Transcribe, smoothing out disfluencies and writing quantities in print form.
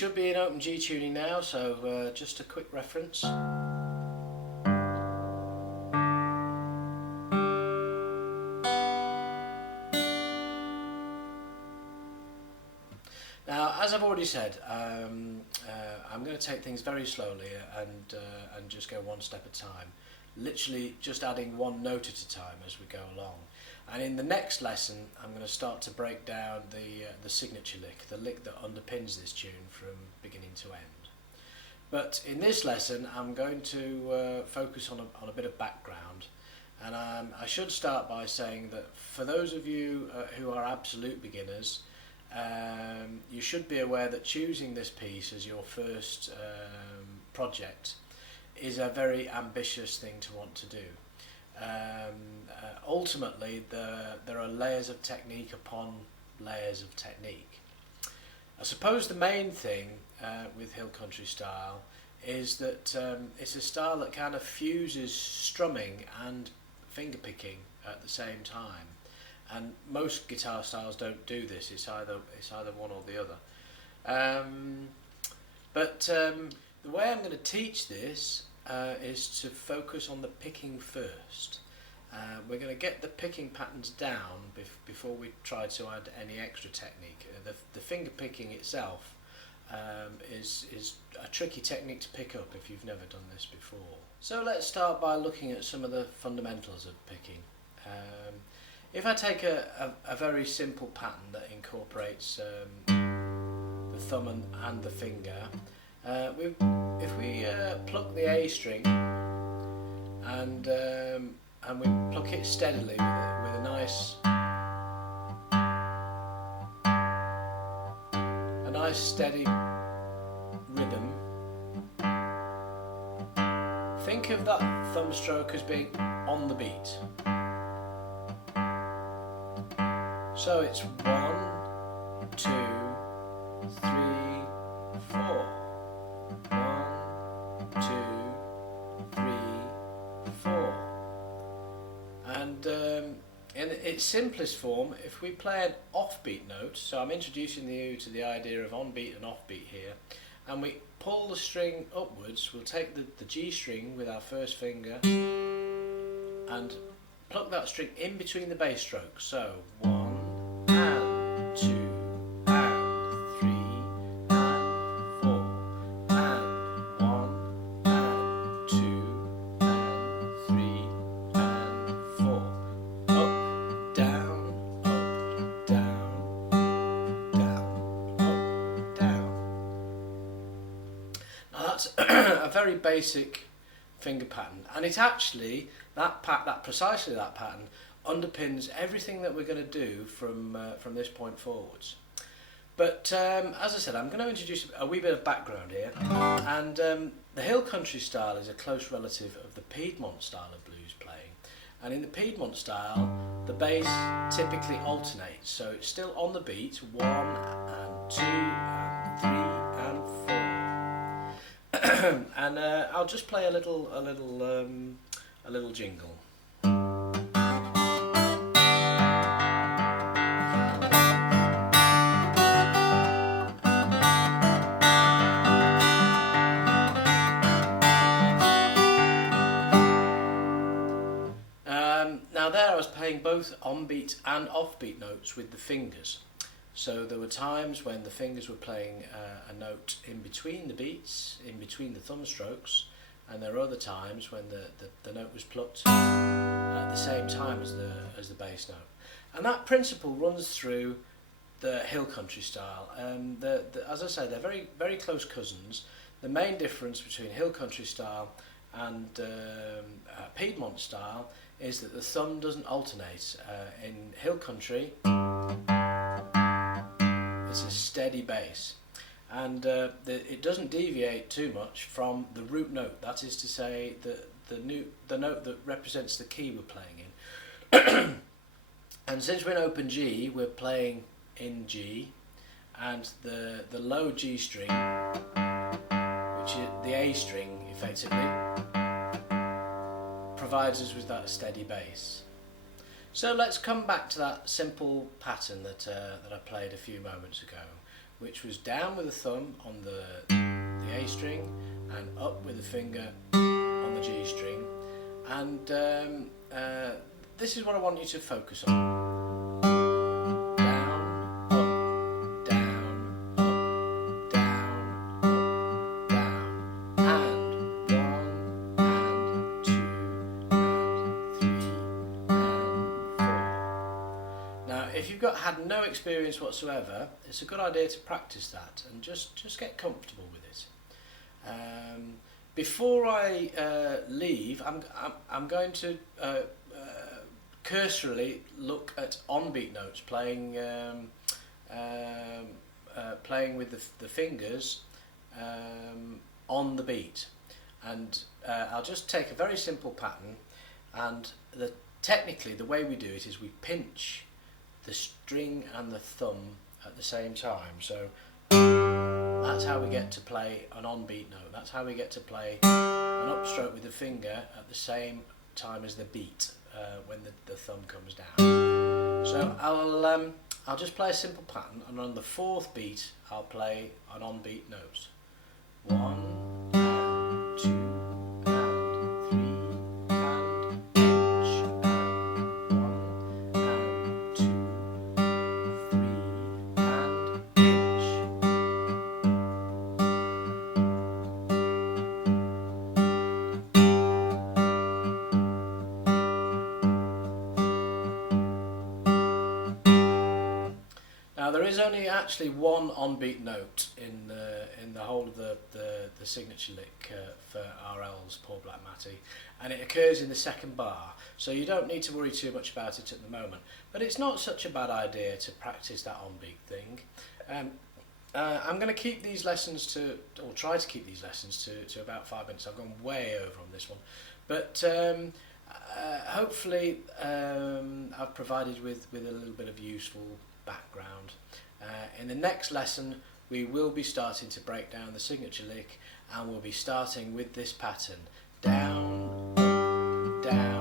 should be in open G tuning now, so just a quick reference. Now, as I've already said, I'm going to take things very slowly and just go one step at a time, literally just adding one note at a time as we go along. And in the next lesson, I'm going to start to break down the signature lick, the lick that underpins this tune from beginning to end. But in this lesson, I'm going to focus on a bit of background. And I should start by saying that for those of you who are absolute beginners, you should be aware that choosing this piece as your first project is a very ambitious thing to want to do. Ultimately, there are layers of technique upon layers of technique. I suppose the main thing with Hill Country style is that it's a style that kind of fuses strumming and finger picking at the same time. And most guitar styles don't do this. It's either one or the other. But the way I'm going to teach this is to focus on the picking first. We're going to get the picking patterns down before we try to add any extra technique. The finger picking itself is a tricky technique to pick up if you've never done this before. So let's start by looking at some of the fundamentals of picking. If I take a very simple pattern that incorporates the thumb and the finger, if we pluck the A string and we pluck it steadily with a nice steady rhythm, think of that thumb stroke as being on the beat. So it's 1, 2, 3, 4. 1, 2, 3, 4. And in its simplest form, if we play an offbeat note, so I'm introducing you to the idea of on-beat and off-beat here, and we pull the string upwards, we'll take the G string with our first finger and pluck that string in between the bass strokes. So 1 and 2 and 3 and 4 and 1 and 2 and 3 and 4. Up, down, up, down, down, up, down. Now that's a very basic finger pattern, and it's actually precisely that pattern underpins everything that we're going to do from this point forwards. But as I said, I'm going to introduce a wee bit of background here, and the Hill Country style is a close relative of the Piedmont style of blues playing, and in the Piedmont style the bass typically alternates, so it's still on the beat, 1 and 2 and 3 and 4. And I'll just play a little jingle. Now there I was playing both on-beat and off-beat notes with the fingers. So there were times when the fingers were playing a note in between the beats, in between the thumb strokes, and there are other times when the note was plucked at the same time as the bass note. And that principle runs through the Hill Country style. As I say, they're very, very close cousins. The main difference between Hill Country style and Piedmont style is that the thumb doesn't alternate. In Hill Country, it's a steady bass, and it doesn't deviate too much from the root note. That is to say, the note that represents the key we're playing in. And since we're in open G, we're playing in G, and the low G string, which is the A string effectively, provides us with that steady bass. So let's come back to that simple pattern that I played a few moments ago, which was down with the thumb on the A string and up with the finger on the G string, and this is what I want you to focus on. If you've had no experience whatsoever, it's a good idea to practice that and just get comfortable with it. Before I leave, I'm going to cursorily look at on-beat notes, playing with the fingers on the beat, and I'll just take a very simple pattern, and technically the way we do it is we pinch the string and the thumb at the same time. So that's how we get to play an on-beat note. That's how we get to play an upstroke with the finger at the same time as the beat when the thumb comes down. So I'll just play a simple pattern, and on the fourth beat I'll play an on-beat note. 1 and 2 and 3 and pinch and 1 and 2, 3 and pinch. Now there is only actually one on-beat note in the whole of the signature lick for R.L.'s Poor Black Mattie, and it occurs in the second bar, so you don't need to worry too much about it at the moment. But it's not such a bad idea to practice that on-beat thing. I'm going to keep these lessons or try to keep these lessons to about 5 minutes. I've gone way over on this one, but hopefully I've provided with a little bit of useful background. In the next lesson we will be starting to break down the signature lick, and we'll be starting with this pattern: down, up, down,